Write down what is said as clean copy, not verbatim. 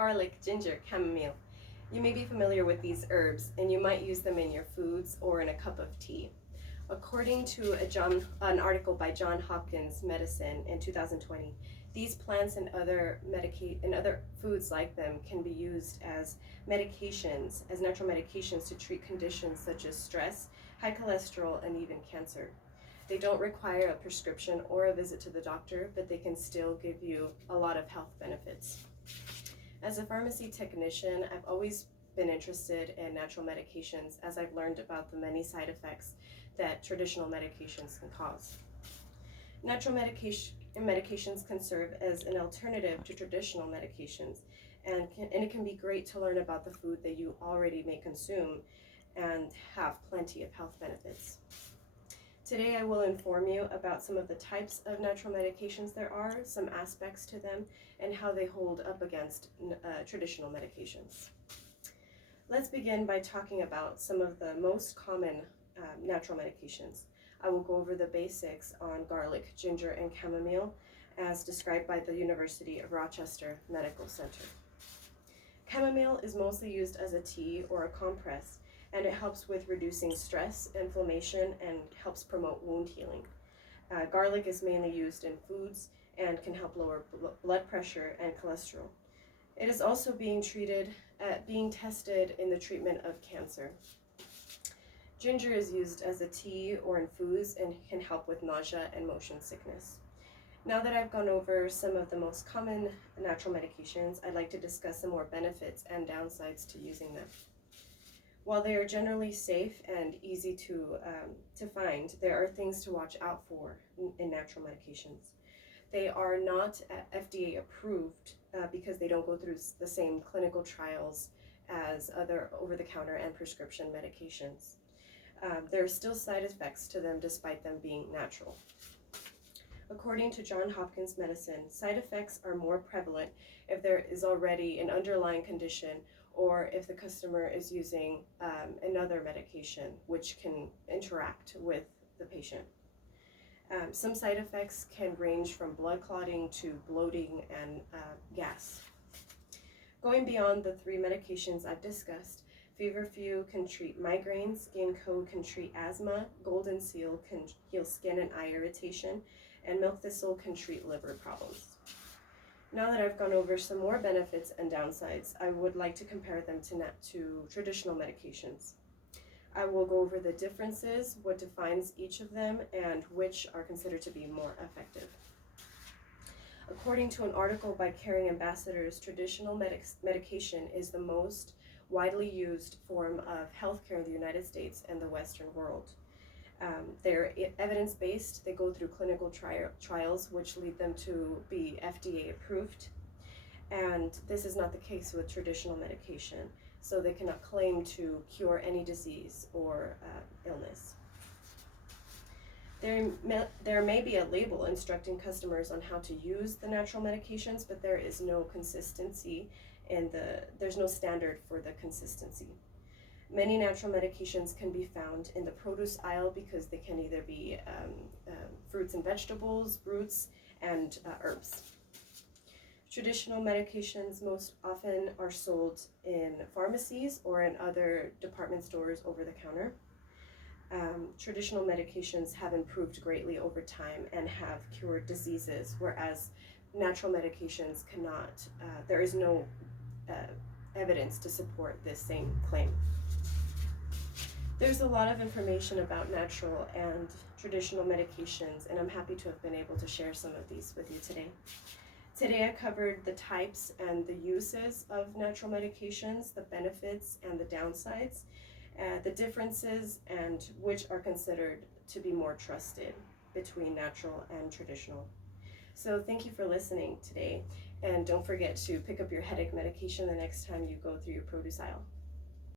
garlic, ginger, chamomile. You may be familiar with these herbs, and you might use them in your foods or in a cup of tea. According to an article by Johns Hopkins Medicine in 2020, these plants and other foods like them can be used as medications, as natural medications to treat conditions such as stress, high cholesterol, and even cancer. They don't require a prescription or a visit to the doctor, but they can still give you a lot of health benefits. As a pharmacy technician, I've always been interested in natural medications as I've learned about the many side effects that traditional medications can cause. Natural medications can serve as an alternative to traditional medications, and it can be great to learn about the food that you already may consume and have plenty of health benefits. Today I will inform you about some of the types of natural medications there are, some aspects to them, and how they hold up against traditional medications. Let's begin by talking about some of the most common natural medications. I will go over the basics on garlic, ginger, and chamomile as described by the University of Rochester Medical Center. Chamomile is mostly used as a tea or a compress, and it helps with reducing stress, inflammation, and helps promote wound healing. Garlic is mainly used in foods and can help lower blood pressure and cholesterol. It is also being tested in the treatment of cancer. Ginger is used as a tea or in foods and can help with nausea and motion sickness. Now that I've gone over some of the most common natural medications, I'd like to discuss some more benefits and downsides to using them. While they are generally safe and easy to find, there are things to watch out for in natural medications. They are not FDA approved because they don't go through the same clinical trials as other over-the-counter and prescription medications. There are still side effects to them despite them being natural. According to Johns Hopkins Medicine, side effects are more prevalent if there is already an underlying condition or if the customer is using another medication which can interact with the patient. Some side effects can range from blood clotting to bloating and gas. Going beyond the three medications I've discussed, Feverfew can treat migraines, Ginkgo can treat asthma, Golden Seal can heal skin and eye irritation, and Milk Thistle can treat liver problems. Now that I've gone over some more benefits and downsides, I would like to compare them to traditional medications. I will go over the differences, what defines each of them, and which are considered to be more effective. According to an article by Caring Ambassadors, traditional medication is the most widely used form of healthcare in the United States and the Western world. They're evidence-based. They go through clinical trials which lead them to be FDA approved, and this is not the case with traditional medication, so they cannot claim to cure any disease or illness. There may be a label instructing customers on how to use the natural medications, but there is no consistency there's no standard for the consistency. Many natural medications can be found in the produce aisle because they can either be fruits and vegetables, roots, and herbs. Traditional medications most often are sold in pharmacies or in other department stores over the counter. Traditional medications have improved greatly over time and have cured diseases, whereas natural medications cannot. There is no evidence to support this same claim. There's a lot of information about natural and traditional medications, and I'm happy to have been able to share some of these with you today. Today I covered the types and the uses of natural medications, the benefits and the downsides, the differences, and which are considered to be more trusted between natural and traditional. So thank you for listening today, and don't forget to pick up your headache medication the next time you go through your produce aisle.